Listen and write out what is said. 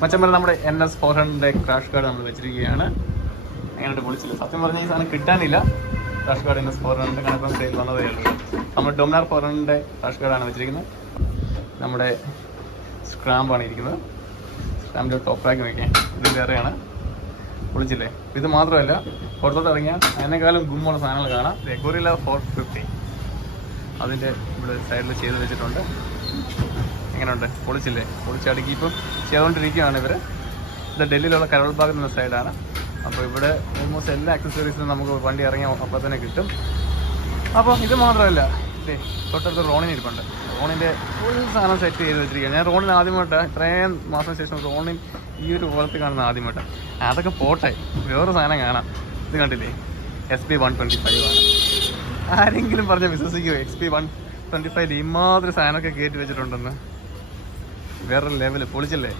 മച്ചമ്പല നമ്മുടെ NS400 crash card നമ്മൾ വെച്ചിരിക്കുകയാണ്. എങ്ങനെയുണ്ട്? പൊളിച്ചില്ല. സത്യം പറഞ്ഞാൽ ഈ സാധനം കിട്ടാനില്ല. ക്രാഷ് കാർഡ് NS400 കണക്കം സെയിൽ വന്നതേ ഉള്ളൂ. നമ്മൾ ഡൊമിനാർ 400 ക്രാഷ് കാർഡാണ് വെച്ചിരിക്കുന്നത്. നമ്മുടെ സ്ക്രാമ്പാണ് ഇരിക്കുന്നത്. സ്ക്രാമ്പിൻ്റെ ടോപ്പ് റാക്ക് വയ്ക്കാൻ ഇത് വേറെയാണ്. പൊളിച്ചില്ലേ? ഇത് മാത്രമല്ല, പുറത്തോട്ട് ഇറങ്ങിയാൽ അതിനേക്കാളും ഗുമ്മുള്ള സാധനങ്ങൾ കാണാം. ഗൊറില്ല 450 അതിൻ്റെ ഇവിടെ സൈഡിൽ ചെയ്ത് വെച്ചിട്ടുണ്ട്. എങ്ങനെയുണ്ട്? പൊളിച്ചില്ലേ? പൊളിച്ചടുക്കി ഇപ്പം ചെയ്തുകൊണ്ടിരിക്കുകയാണ് ഇവർ. ഇത് ഡൽഹിയിലുള്ള കരോൾ ബാഗ് എന്ന സൈഡാണ്. അപ്പോൾ ഇവിടെ ഓൾമോസ്റ്റ് എല്ലാ ആക്സസറീസും നമുക്ക് വണ്ടി ഇറങ്ങിയാൽ അപ്പോൾ തന്നെ കിട്ടും. അപ്പോൾ ഇത് മാത്രമല്ല, തൊട്ടടുത്ത് റോണിന് ഇരിപ്പുണ്ട്. റോണിൻ്റെ ഫുൾ സാധനം സെറ്റ് ചെയ്ത് വെച്ചിരിക്കുകയാണ്. ഞാൻ റോണിന് ആദ്യമായിട്ടാണ് ഇത്രയും മാസം ശേഷം റോണിൻ ഈ ഒരു ക്വാളിറ്റി കാണുന്ന ആദ്യമായിട്ടാണ്. അതൊക്കെ പോട്ടെ, വേറെ സാധനം കാണാം. ഇത് കണ്ടില്ലേ? SP 125 ആണ്. ആരെങ്കിലും പറഞ്ഞ വിശ്വസിക്കുമോ XP 125 ഇമാതിരി സാധനമൊക്കെ കയറ്റി വെച്ചിട്ടുണ്ടെന്ന്? വേറെ ലെവല്. പൊളിച്ചില്ലേ?